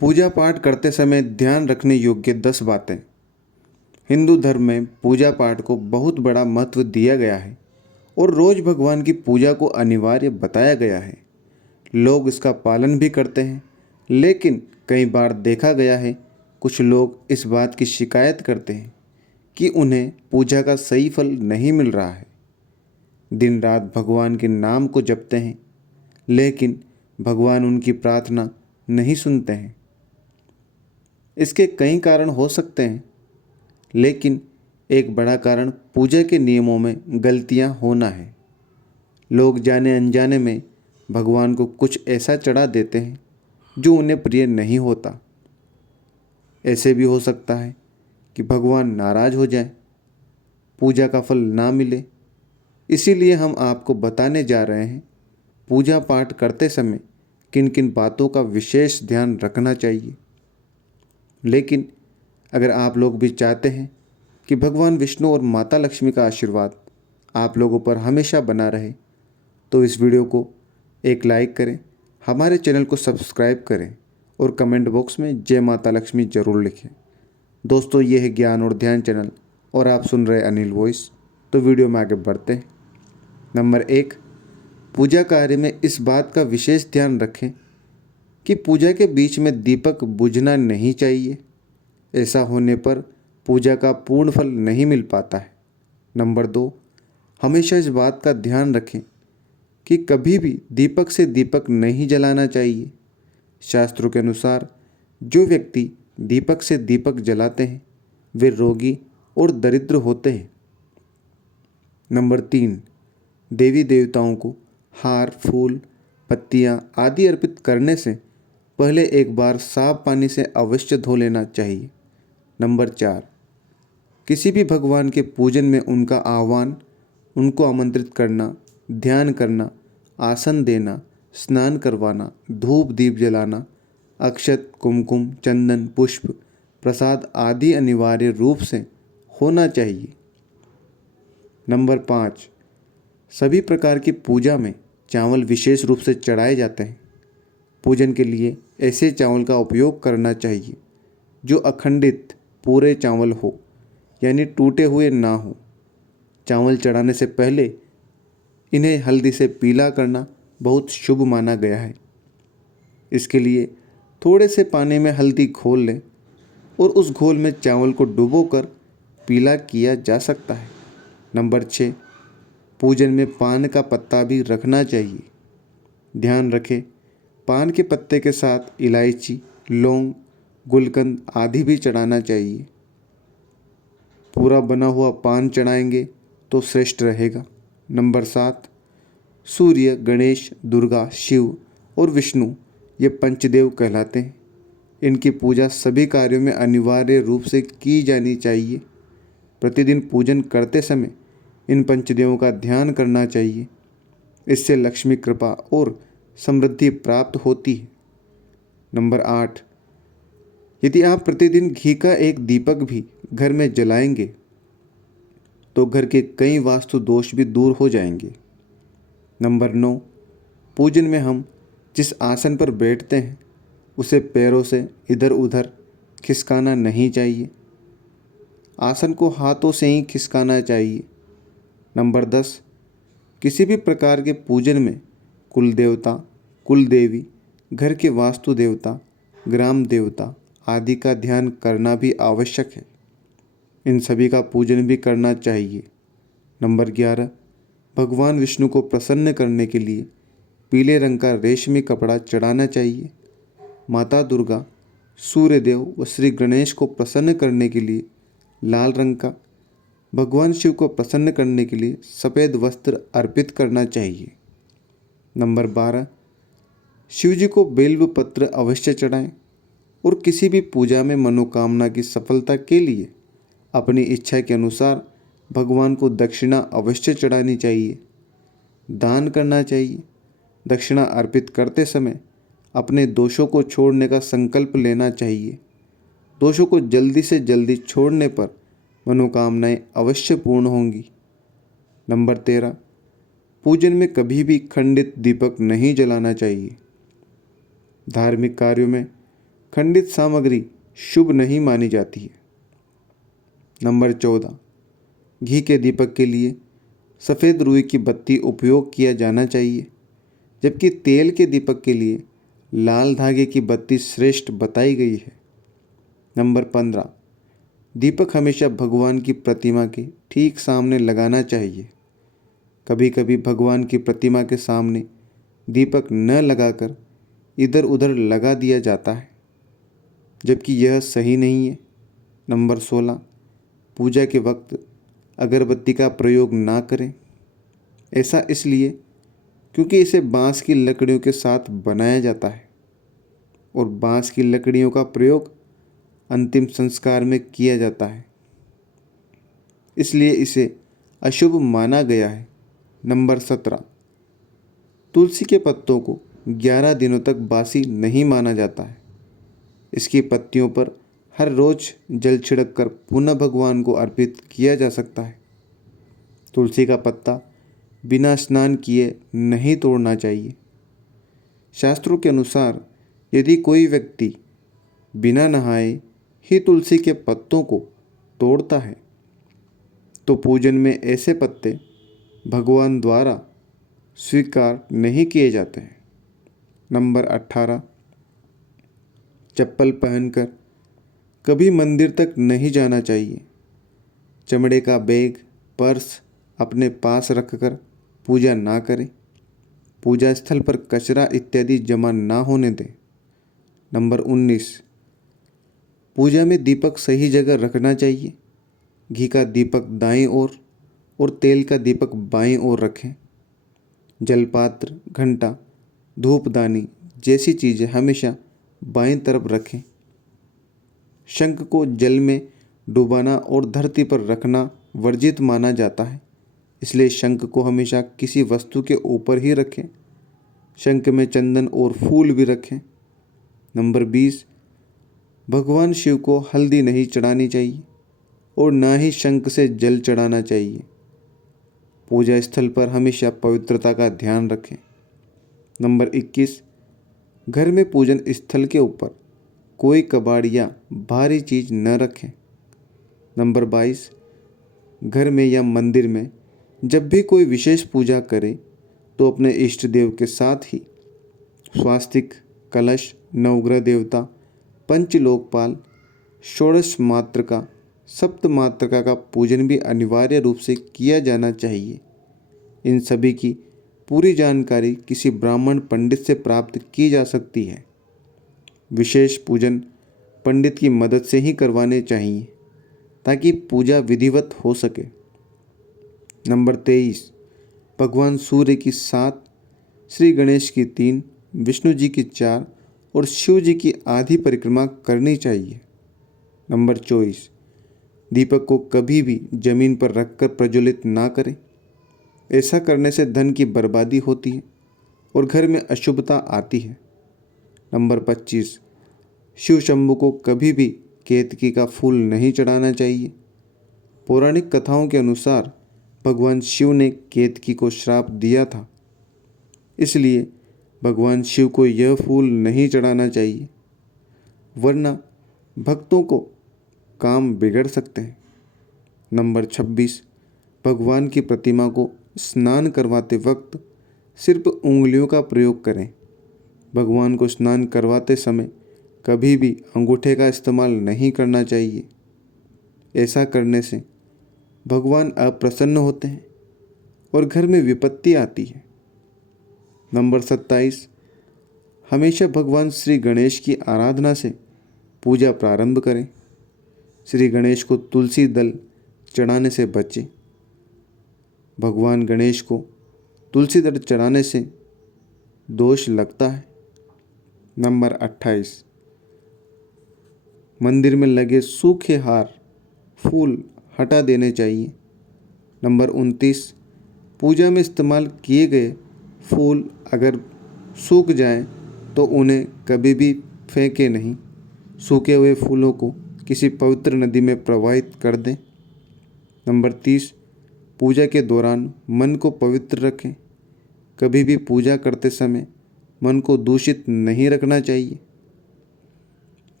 पूजा पाठ करते समय ध्यान रखने योग्य 10 बातें। हिंदू धर्म में पूजा पाठ को बहुत बड़ा महत्व दिया गया है और रोज भगवान की पूजा को अनिवार्य बताया गया है। लोग इसका पालन भी करते हैं, लेकिन कई बार देखा गया है कुछ लोग इस बात की शिकायत करते हैं कि उन्हें पूजा का सही फल नहीं मिल रहा है। दिन रात भगवान के नाम को जपते हैं, लेकिन भगवान उनकी प्रार्थना नहीं सुनते हैं। इसके कई कारण हो सकते हैं, लेकिन एक बड़ा कारण पूजा के नियमों में गलतियां होना है। लोग जाने अनजाने में भगवान को कुछ ऐसा चढ़ा देते हैं जो उन्हें प्रिय नहीं होता। ऐसे भी हो सकता है कि भगवान नाराज हो जाए, पूजा का फल ना मिले। इसीलिए हम आपको बताने जा रहे हैं पूजा पाठ करते समय किन किन बातों का विशेष ध्यान रखना चाहिए। लेकिन अगर आप लोग भी चाहते हैं कि भगवान विष्णु और माता लक्ष्मी का आशीर्वाद आप लोगों पर हमेशा बना रहे, तो इस वीडियो को एक लाइक करें, हमारे चैनल को सब्सक्राइब करें और कमेंट बॉक्स में जय माता लक्ष्मी ज़रूर लिखें। दोस्तों, ये है ज्ञान और ध्यान चैनल और आप सुन रहे अनिल वॉइस। तो वीडियो में आगे बढ़ते हैं। नंबर 1, पूजा कार्य में इस बात का विशेष ध्यान रखें कि पूजा के बीच में दीपक बुझना नहीं चाहिए। ऐसा होने पर पूजा का पूर्ण फल नहीं मिल पाता है। नंबर 2, हमेशा इस बात का ध्यान रखें कि कभी भी दीपक से दीपक नहीं जलाना चाहिए। शास्त्रों के अनुसार जो व्यक्ति दीपक से दीपक जलाते हैं वे रोगी और दरिद्र होते हैं। नंबर 3, देवी देवताओं को हार, फूल, पत्तियां आदि अर्पित करने से पहले एक बार साफ पानी से अवश्य धो लेना चाहिए। नंबर 4, किसी भी भगवान के पूजन में उनका आह्वान, उनको आमंत्रित करना, ध्यान करना, आसन देना, स्नान करवाना, धूप दीप जलाना, अक्षत, कुमकुम, चंदन, पुष्प, प्रसाद आदि अनिवार्य रूप से होना चाहिए। नंबर 5, सभी प्रकार की पूजा में चावल विशेष रूप से चढ़ाए जाते हैं। पूजन के लिए ऐसे चावल का उपयोग करना चाहिए जो अखंडित पूरे चावल हो, यानी टूटे हुए ना हो। चावल चढ़ाने से पहले इन्हें हल्दी से पीला करना बहुत शुभ माना गया है। इसके लिए थोड़े से पानी में हल्दी घोल लें और उस घोल में चावल को डुबोकर पीला किया जा सकता है। नंबर 6, पूजन में पान का पत्ता भी रखना चाहिए। ध्यान रखें, पान के पत्ते के साथ इलायची, लौंग, गुलकंद आदि भी चढ़ाना चाहिए। पूरा बना हुआ पान चढ़ाएंगे तो श्रेष्ठ रहेगा। नंबर 7, सूर्य, गणेश, दुर्गा, शिव और विष्णु ये पंचदेव कहलाते हैं। इनकी पूजा सभी कार्यों में अनिवार्य रूप से की जानी चाहिए। प्रतिदिन पूजन करते समय इन पंचदेवों का ध्यान करना चाहिए। इससे लक्ष्मी कृपा और समृद्धि प्राप्त होती है। नंबर 8, यदि आप प्रतिदिन घी का एक दीपक भी घर में जलाएंगे तो घर के कई वास्तु दोष भी दूर हो जाएंगे। नंबर 9, पूजन में हम जिस आसन पर बैठते हैं उसे पैरों से इधर उधर खिसकाना नहीं चाहिए। आसन को हाथों से ही खिसकाना चाहिए। नंबर 10, किसी भी प्रकार के पूजन में कुल देवता, कुल देवी, घर के वास्तु देवता, ग्राम देवता आदि का ध्यान करना भी आवश्यक है। इन सभी का पूजन भी करना चाहिए। नंबर 11, भगवान विष्णु को प्रसन्न करने के लिए पीले रंग का रेशमी कपड़ा चढ़ाना चाहिए। माता दुर्गा, सूर्य देव व श्री गणेश को प्रसन्न करने के लिए लाल रंग का, भगवान शिव को प्रसन्न करने के लिए सफ़ेद वस्त्र अर्पित करना चाहिए। नंबर 12, शिव जी को बेल्व पत्र अवश्य चढ़ाएं और किसी भी पूजा में मनोकामना की सफलता के लिए अपनी इच्छा के अनुसार भगवान को दक्षिणा अवश्य चढ़ानी चाहिए, दान करना चाहिए। दक्षिणा अर्पित करते समय अपने दोषों को छोड़ने का संकल्प लेना चाहिए। दोषों को जल्दी से जल्दी छोड़ने पर मनोकामनाएं अवश्य पूर्ण होंगी। नंबर 13, पूजन में कभी भी खंडित दीपक नहीं जलाना चाहिए। धार्मिक कार्यों में खंडित सामग्री शुभ नहीं मानी जाती है। नंबर 14, घी के दीपक के लिए सफ़ेद रुई की बत्ती उपयोग किया जाना चाहिए, जबकि तेल के दीपक के लिए लाल धागे की बत्ती श्रेष्ठ बताई गई है। नंबर 15, दीपक हमेशा भगवान की प्रतिमा के ठीक सामने लगाना चाहिए। कभी कभी भगवान की प्रतिमा के सामने दीपक न लगाकर इधर उधर लगा दिया जाता है, जबकि यह सही नहीं है। नंबर 16, पूजा के वक्त अगरबत्ती का प्रयोग ना करें। ऐसा इसलिए क्योंकि इसे बांस की लकड़ियों के साथ बनाया जाता है और बांस की लकड़ियों का प्रयोग अंतिम संस्कार में किया जाता है, इसलिए इसे अशुभ माना गया है। नंबर 17, तुलसी के पत्तों को 11 दिनों तक बासी नहीं माना जाता है। इसकी पत्तियों पर हर रोज जल छिड़क कर पुनः भगवान को अर्पित किया जा सकता है। तुलसी का पत्ता बिना स्नान किए नहीं तोड़ना चाहिए। शास्त्रों के अनुसार यदि कोई व्यक्ति बिना नहाए ही तुलसी के पत्तों को तोड़ता है तो पूजन में ऐसे पत्ते भगवान द्वारा स्वीकार नहीं किए जाते हैं। नंबर 18, चप्पल पहनकर कभी मंदिर तक नहीं जाना चाहिए। चमड़े का बैग, पर्स अपने पास रखकर पूजा ना करें। पूजा स्थल पर कचरा इत्यादि जमा ना होने दें। नंबर 19, पूजा में दीपक सही जगह रखना चाहिए। घी का दीपक दाईं ओर और तेल का दीपक बाईं ओर रखें। जलपात्र, घंटा, धूपदानी जैसी चीज़ें हमेशा बाईं तरफ रखें। शंख को जल में डुबाना और धरती पर रखना वर्जित माना जाता है, इसलिए शंख को हमेशा किसी वस्तु के ऊपर ही रखें। शंख में चंदन और फूल भी रखें। नंबर 20, भगवान शिव को हल्दी नहीं चढ़ानी चाहिए और ना ही शंख से जल चढ़ाना चाहिए। पूजा स्थल पर हमेशा पवित्रता का ध्यान रखें। नंबर 21, घर में पूजन स्थल के ऊपर कोई कबाड़ या भारी चीज़ न रखें। नंबर 22, घर में या मंदिर में जब भी कोई विशेष पूजा करे तो अपने इष्ट देव के साथ ही स्वास्तिक, कलश, नवग्रह देवता, पंचलोकपाल, षोडश मातृका, सप्त मातृका का पूजन भी अनिवार्य रूप से किया जाना चाहिए। इन सभी की पूरी जानकारी किसी ब्राह्मण पंडित से प्राप्त की जा सकती है। विशेष पूजन पंडित की मदद से ही करवाने चाहिए ताकि पूजा विधिवत हो सके। नंबर 23, भगवान सूर्य की 7, श्री गणेश की 3, विष्णु जी की 4 और शिव जी की आधी परिक्रमा करनी चाहिए। नंबर 24, दीपक को कभी भी जमीन पर रखकर प्रज्वलित ना करें। ऐसा करने से धन की बर्बादी होती है और घर में अशुभता आती है। नंबर 25, शिव शंभु को कभी भी केतकी का फूल नहीं चढ़ाना चाहिए। पौराणिक कथाओं के अनुसार भगवान शिव ने केतकी को श्राप दिया था, इसलिए भगवान शिव को यह फूल नहीं चढ़ाना चाहिए, वरना भक्तों को काम बिगड़ सकते हैं। नंबर 26, भगवान की प्रतिमा को स्नान करवाते वक्त सिर्फ उंगलियों का प्रयोग करें। भगवान को स्नान करवाते समय कभी भी अंगूठे का इस्तेमाल नहीं करना चाहिए। ऐसा करने से भगवान अप्रसन्न होते हैं और घर में विपत्ति आती है। नंबर 27, हमेशा भगवान श्री गणेश की आराधना से पूजा प्रारंभ करें। श्री गणेश को तुलसी दल चढ़ाने से बचें। भगवान गणेश को तुलसी दल चढ़ाने से दोष लगता है। नंबर 28, मंदिर में लगे सूखे हार, फूल हटा देने चाहिए। नंबर 29, पूजा में इस्तेमाल किए गए फूल अगर सूख जाएं तो उन्हें कभी भी फेंके नहीं। सूखे हुए फूलों को किसी पवित्र नदी में प्रवाहित कर दें। नंबर 30, पूजा के दौरान मन को पवित्र रखें। कभी भी पूजा करते समय मन को दूषित नहीं रखना चाहिए।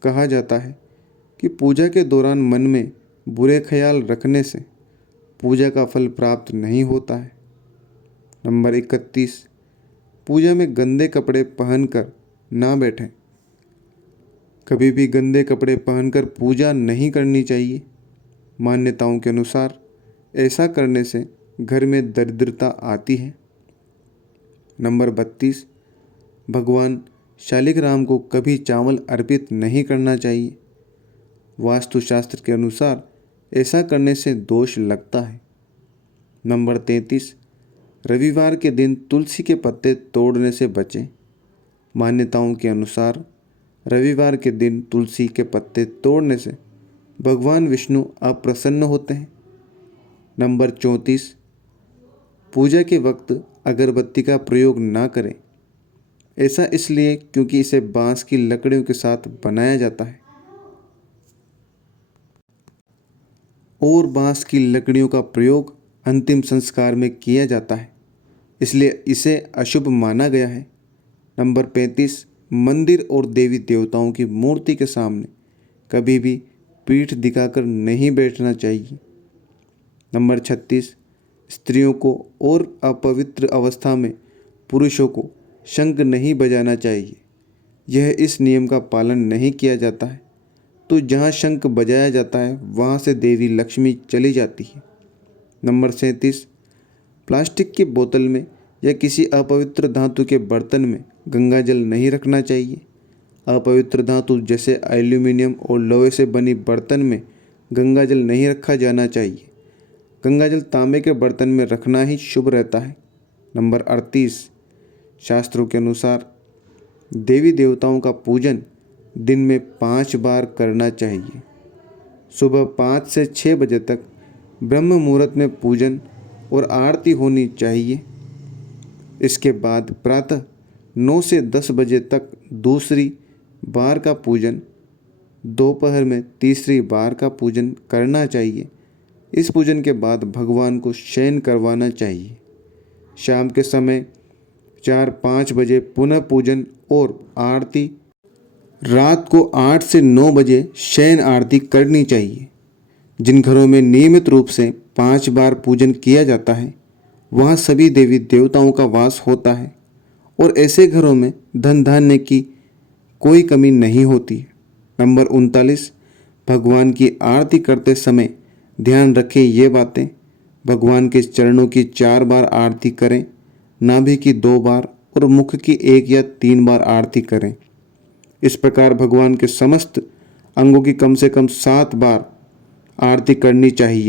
कहा जाता है कि पूजा के दौरान मन में बुरे ख्याल रखने से पूजा का फल प्राप्त नहीं होता है। नंबर 31, पूजा में गंदे कपड़े पहनकर ना बैठें। कभी भी गंदे कपड़े पहनकर पूजा नहीं करनी चाहिए। मान्यताओं के अनुसार ऐसा करने से घर में दरिद्रता आती है। नंबर 32, भगवान शालिग्राम को कभी चावल अर्पित नहीं करना चाहिए। वास्तुशास्त्र के अनुसार ऐसा करने से दोष लगता है। नंबर 33, रविवार के दिन तुलसी के पत्ते तोड़ने से बचें। मान्यताओं के अनुसार रविवार के दिन तुलसी के पत्ते तोड़ने से भगवान विष्णु अप्रसन्न होते हैं। नंबर 34, पूजा के वक्त अगरबत्ती का प्रयोग ना करें। ऐसा इसलिए क्योंकि इसे बांस की लकड़ियों के साथ बनाया जाता है और बांस की लकड़ियों का प्रयोग अंतिम संस्कार में किया जाता है, इसलिए इसे अशुभ माना गया है। नंबर 35, मंदिर और देवी देवताओं की मूर्ति के सामने कभी भी पीठ दिखाकर नहीं बैठना चाहिए। नंबर 36, स्त्रियों को और अपवित्र अवस्था में पुरुषों को शंख नहीं बजाना चाहिए। यह इस नियम का पालन नहीं किया जाता है तो जहाँ शंख बजाया जाता है वहाँ से देवी लक्ष्मी चली जाती है। नंबर 37, प्लास्टिक की बोतल में या किसी अपवित्र धातु के बर्तन में गंगा जल नहीं रखना चाहिए। अपवित्र धातु जैसे एल्यूमिनियम और लोहे से बनी बर्तन में गंगा जल नहीं रखा जाना चाहिए। गंगा जल तांबे के बर्तन में रखना ही शुभ रहता है। नंबर 38, शास्त्रों के अनुसार देवी देवताओं का पूजन दिन में 5 बार करना चाहिए। सुबह 5 से 6 बजे तक ब्रह्म मुहूर्त में पूजन और आरती होनी चाहिए। इसके बाद प्रातः 9 से 10 बजे तक दूसरी बार का पूजन, दोपहर में तीसरी बार का पूजन करना चाहिए। इस पूजन के बाद भगवान को शयन करवाना चाहिए। शाम के समय 4-5 बजे पुनः पूजन और आरती। रात को 8 से 9 बजे शयन आरती करनी चाहिए। जिन घरों में नियमित रूप से 5 बार पूजन किया जाता है वहाँ सभी देवी देवताओं का वास होता है और ऐसे घरों में धन धान्य की कोई कमी नहीं होती है। नंबर 39, भगवान की आरती करते समय ध्यान रखें ये बातें। भगवान के चरणों की 4 बार आरती करें, नाभि की 2 बार और मुख की 1 या 3 बार आरती करें। इस प्रकार भगवान के समस्त अंगों की कम से कम 7 बार आरती करनी चाहिए।